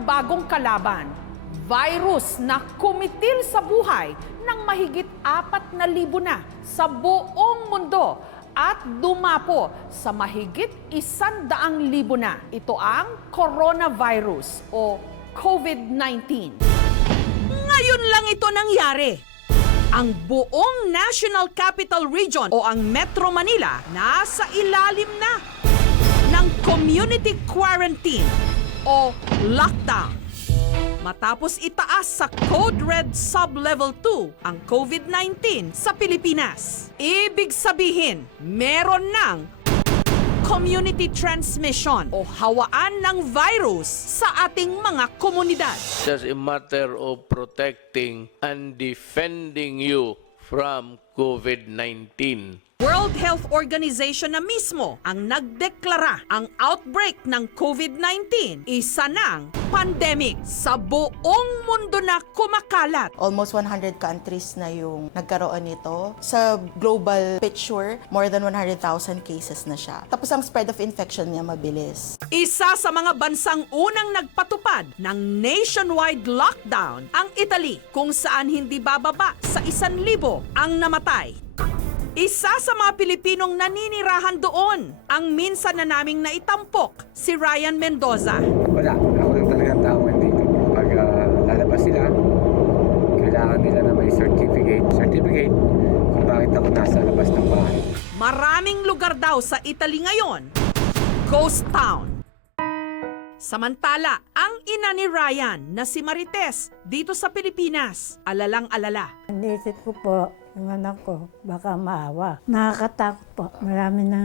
ng bagong kalaban. Virus na kumitil sa buhay ng mahigit 4,000 na sa buong mundo at dumapo sa mahigit 100,000 na. Ito ang coronavirus o COVID-19. Ngayon lang ito nangyari. Ang buong National Capital Region o ang Metro Manila nasa ilalim na ng community quarantine o lockdown. Matapos itaas sa Code Red Sub-Level 2 ang COVID-19 sa Pilipinas. Ibig sabihin, meron ng community transmission o hawaan ng virus sa ating mga komunidad. Just a matter of protecting and defending you from COVID-19. World Health Organization na mismo ang nagdeklara ang outbreak ng COVID-19 isa ng pandemic sa buong mundo na kumakalat. Almost 100 countries na yung nagkaroon nito. Sa global picture, more than 100,000 cases na siya. Tapos ang spread of infection niya mabilis. Isa sa mga bansang unang nagpatupad ng nationwide lockdown ang Italy, kung saan hindi bababa sa 1,000 ang namatay. Isa sa mga Pilipinong naninirahan doon ang minsan na naming naitampok, si Ryan Mendoza. Wala, ako lang talagang tao dito. Pag lalabas sila, kailangan nila na may certificate kung bakit ako nasa labas ng bahay. Maraming lugar daw sa Italy ngayon, ghost town. Samantala, ang ina ni Ryan na si Marites dito sa Pilipinas, alalang-alala. Naisip ko po, yung anak ko, baka maawa. Nakakatakot po, marami na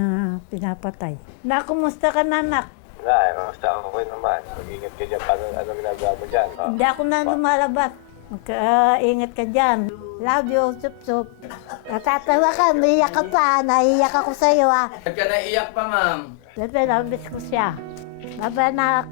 pinapatay. Kumusta ka na, anak? Wala, kamusta ako ko naman. Mag-ingat ka dyan, paano ginagawa mo dyan? Hindi ako na lumalabas. Magkaingat ka dyan. Love you, sup-sup. Natatawa ka, naiyak ka pa. Naiyak ako sa'yo, ah. Ba't ka naiyak pa, ma'am? Siyempre, nabis ko siya. Baba, anak.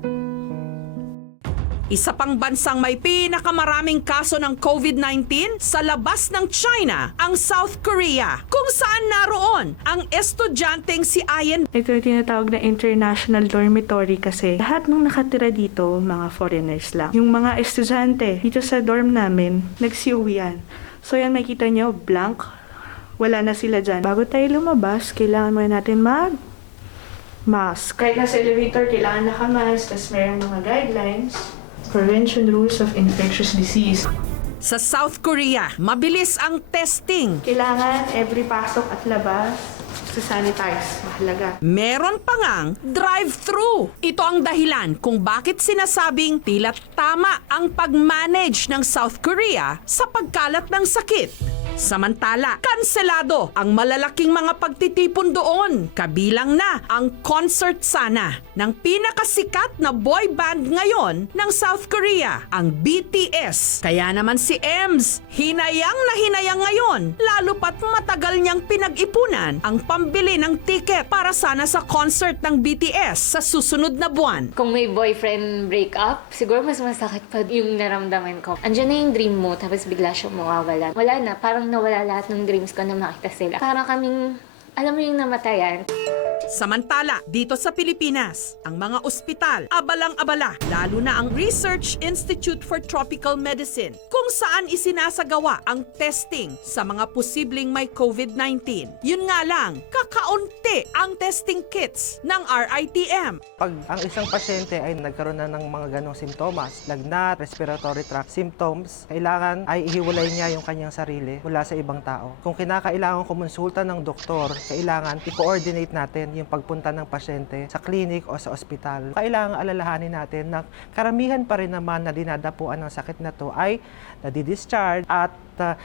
Isa pang bansang may pinakamaraming kaso ng COVID-19 sa labas ng China, ang South Korea, kung saan naroon ang estudyanteng si Ayen. Ito yung tinatawag na international dormitory kasi lahat ng nakatira dito, mga foreigners lang. Yung mga estudyante dito sa dorm namin, nagsiuwian. So yan, makita nyo, blank. Wala na sila dyan. Bago tayo lumabas, kailangan muna natin mask. Kahit nasa elevator, kailangan naka-mask, tapos mayroong mga guidelines. Prevention rules of infectious disease. Sa South Korea, mabilis ang testing. Kailangan every pasok at labas sa sanitize. Mahalaga. Meron pa ngang drive-thru. Ito ang dahilan kung bakit sinasabing tila tama ang pag-manage ng South Korea sa pagkalat ng sakit. Samantala, kanselado ang malalaking mga pagtitipon doon. Kabilang na ang concert sana ng pinakasikat na boy band ngayon ng South Korea, ang BTS. Kaya naman si Ems, hinayang na hinayang ngayon, lalo pat matagal niyang pinag-ipunan ang pambili ng tiket para sana sa concert ng BTS sa susunod na buwan. Kung may boyfriend breakup, siguro mas masakit pa yung naramdaman ko. Andiyan na yung dream mo, tapos bigla siyang mawawala. Wala na, parang nawala lahat ng dreams ko na makita sila. Parang kaming, alam mo yung namatayan. Samantala, dito sa Pilipinas, ang mga ospital, abalang-abala, lalo na ang Research Institute for Tropical Medicine, kung saan isinasagawa ang testing sa mga posibleng may COVID-19. Yun nga lang, kakaunti ang testing kits ng RITM. Pag ang isang pasyente ay nagkaroon na ng mga ganong simptomas, lagnat, respiratory tract symptoms, kailangan ay ihiwalay niya yung kanyang sarili mula sa ibang tao. Kung kinakailangan kumonsulta ng doktor, kailangan i-coordinate natin yung pagpunta ng pasyente sa clinic o sa ospital. Kailangan alalahanin natin na karamihan pa rin naman na dinadapuan ng sakit na to ay nadi-discharge at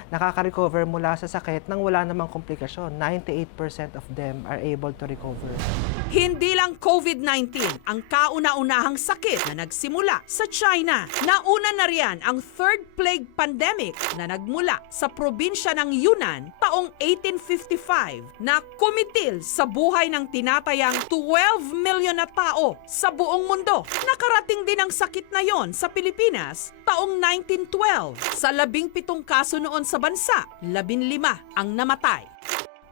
nakaka-recover mula sa sakit nang wala namang komplikasyon. 98% of them are able to recover. Hindi lang COVID-19 ang kauna-unahang sakit na nagsimula sa China. Nauna na riyan ang third plague pandemic na nagmula sa probinsya ng Yunnan taong 1855 na kumitil sa buhay ng tinatayang 12 million na tao sa buong mundo. Nakarating din ang sakit na yon sa Pilipinas taong 1912. Sa 17 kaso noon sa bansa, 15 ang namatay.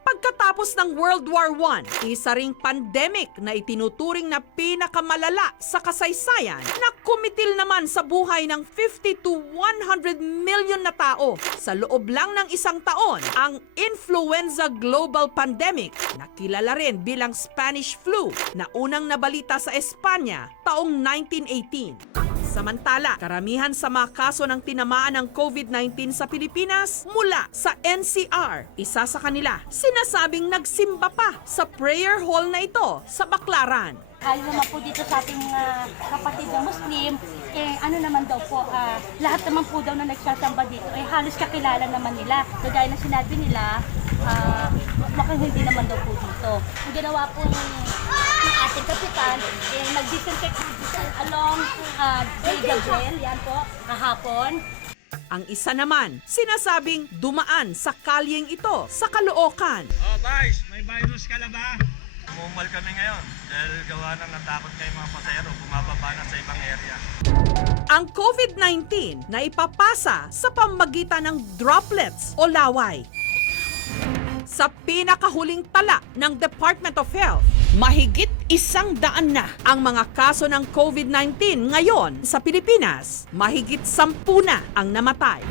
Pagkatapos ng World War I, isa ring pandemic na itinuturing na pinakamalala sa kasaysayan na kumitil naman sa buhay ng 50 to 100 million na tao. Sa loob lang ng isang taon, ang influenza global pandemic na kilala rin bilang Spanish flu na unang nabalita sa Espanya taong 1918. Samantala, karamihan sa mga kaso ng tinamaan ng COVID-19 sa Pilipinas mula sa NCR. Isa sa kanila, sinasabing nagsimba pa sa prayer hall na ito sa Baclaran. Ayaw naman po dito sa ating mga kapatid na Muslim, ano naman daw po, lahat naman po daw na nagsasamba dito, halos kakilala naman nila. Kagaya na sinabi nila, mukhang hindi naman daw po dito. Ang ginawa po ng ating kapitan, nag-disinfect dito along Bay Gabriel, yan po, kahapon. Ang isa naman, sinasabing dumaan sa kalyeng ito sa Caloocan. Oh, guys, may virus ka na ba? Umumal kami ngayon dahil gawa ng natakot kayo mga pasahero, bumababa na sa ibang area. Ang COVID-19 na ipapasa sa pamamagitan ng droplets o laway. Sa pinakahuling tala ng Department of Health, mahigit 100 na ang mga kaso ng COVID-19 ngayon sa Pilipinas. Mahigit 10 na ang namatay.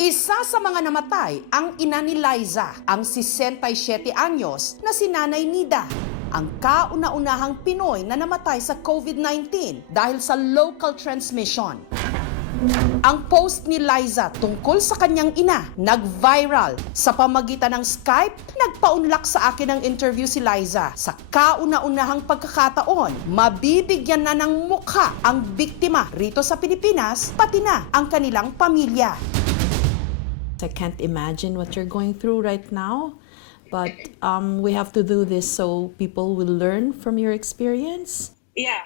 Isa sa mga namatay ang ina ni Liza, ang 67 anyos na si Nanay Nida, ang kauna-unahang Pinoy na namatay sa COVID-19 dahil sa local transmission. Ang post ni Liza tungkol sa kanyang ina nag-viral. Sa pamagitan ng Skype, nagpaunlak sa akin ng interview si Liza. Sa kauna-unahang pagkakataon, mabibigyan na ng mukha ang biktima rito sa Pilipinas, pati na ang kanilang pamilya. I can't imagine what you're going through right now, but we have to do this so people will learn from your experience. Yeah,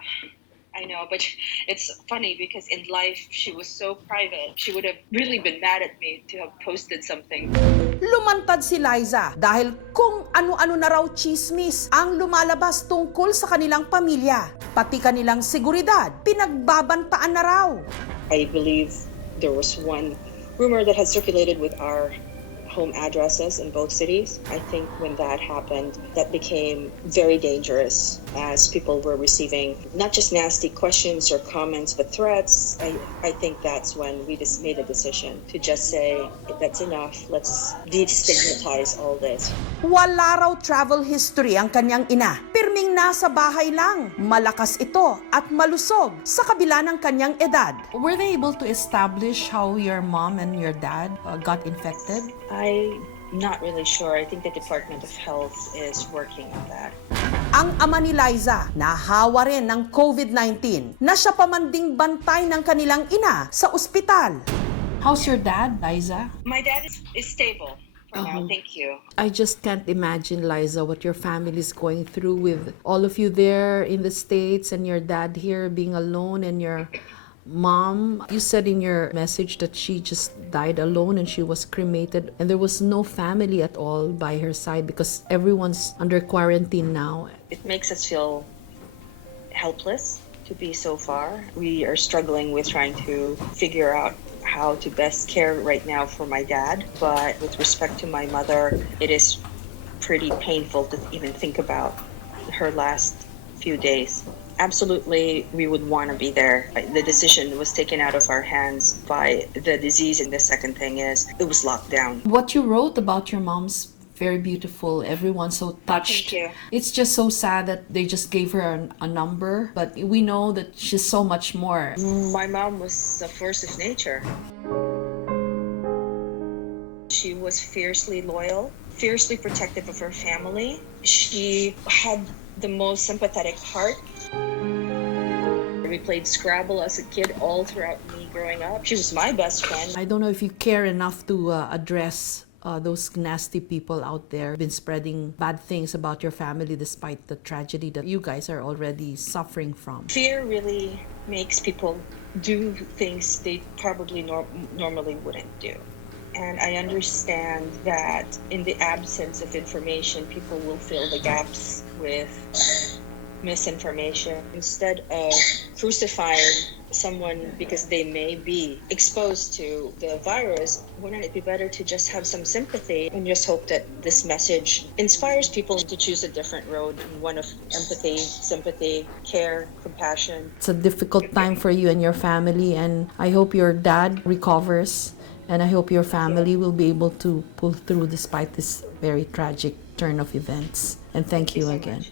I know, but it's funny because in life she was so private. She would have really been mad at me to have posted something. Lumantad si Liza dahil kung ano-ano na raw chismis ang lumalabas tungkol sa kanilang pamilya. Pati kanilang seguridad, pinagbabantaan na raw. I believe there was one rumor that had circulated with our home addresses in both cities. I think when that happened, that became very dangerous as people were receiving not just nasty questions or comments, but threats. I think that's when we just made a decision to just say, that's enough, let's destigmatize all this. Wala raw travel history ang kanyang ina. Pirming nasa bahay lang. Malakas ito at malusog sa kabila ng kanyang edad. Were they able to establish how your mom and your dad got infected? I'm not really sure. I think the Department of Health is working on that. Ang ama ni Liza, nahawa rin ng COVID-19 na siya pamanding bantay ng kanilang ina sa ospital. How's your dad, Liza? My dad is stable for now, thank you. I just can't imagine, Liza, what your family is going through with all of you there in the States and your dad here being alone and your mom. You said in your message that she just died alone and she was cremated and there was no family at all by her side because everyone's under quarantine now. It makes us feel helpless to be so far. We are struggling with trying to figure out how to best care right now for my dad. But with respect to my mother, it is pretty painful to even think about her last few days. Absolutely, we would want to be there. The decision was taken out of our hands by the disease, and the second thing is it was locked down. What you wrote about your mom's very beautiful. Everyone's so touched. Thank you. It's just so sad that they just gave her a number, but we know that she's so much more. My mom was a force of nature. She was fiercely loyal, fiercely protective of her family. She had the most sympathetic heart. We played Scrabble as a kid all throughout me growing up. She was my best friend. I don't know if you care enough to address those nasty people out there been spreading bad things about your family despite the tragedy that you guys are already suffering from. Fear really makes people do things they probably normally wouldn't do. And I understand that in the absence of information, people will fill the gaps with misinformation. Instead of crucifying someone, because they may be exposed to the virus, wouldn't it be better to just have some sympathy and just hope that this message inspires people to choose a different road, one of empathy, sympathy, care, compassion. It's a difficult time for you and your family, and I hope your dad recovers, and I hope your family will be able to pull through despite this very tragic turn of events. And thank you again.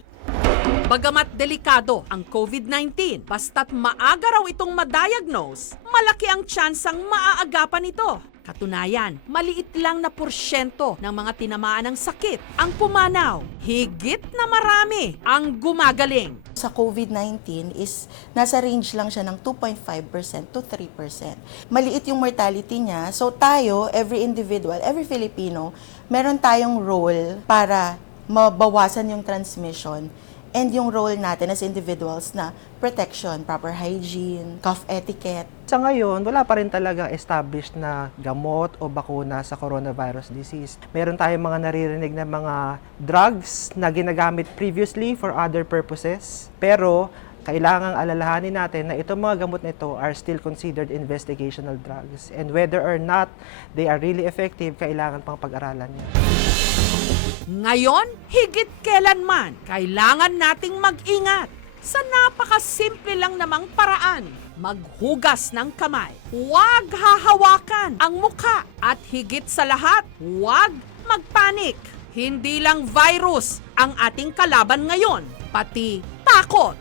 Bagamat delikado ang COVID-19, basta't maaga raw itong ma-diagnose, malaki ang tsansang maaagapan ito. Katunayan, maliit lang na porsyento ng mga tinamaan ng sakit ang pumanaw. Higit na marami ang gumagaling. Sa COVID-19 is nasa range lang siya ng 2.5% to 3%. Maliit yung mortality niya. So tayo, every individual, every Filipino, meron tayong role para mabawasan yung transmission. And yung role natin as individuals na protection, proper hygiene, cough etiquette. Sa ngayon, wala pa rin talaga established na gamot o bakuna sa coronavirus disease. Meron tayong mga naririnig na mga drugs na ginagamit previously for other purposes. Pero kailangang alalahanin natin na itong mga gamot na ito are still considered investigational drugs. And whether or not they are really effective, kailangan pang pag-aralan niya. Ngayon, higit kailanman, kailangan nating mag-ingat sa napakasimple lang namang paraan. Maghugas ng kamay, huwag hahawakan ang mukha, at higit sa lahat, huwag magpanik. Hindi lang virus ang ating kalaban ngayon, pati takot.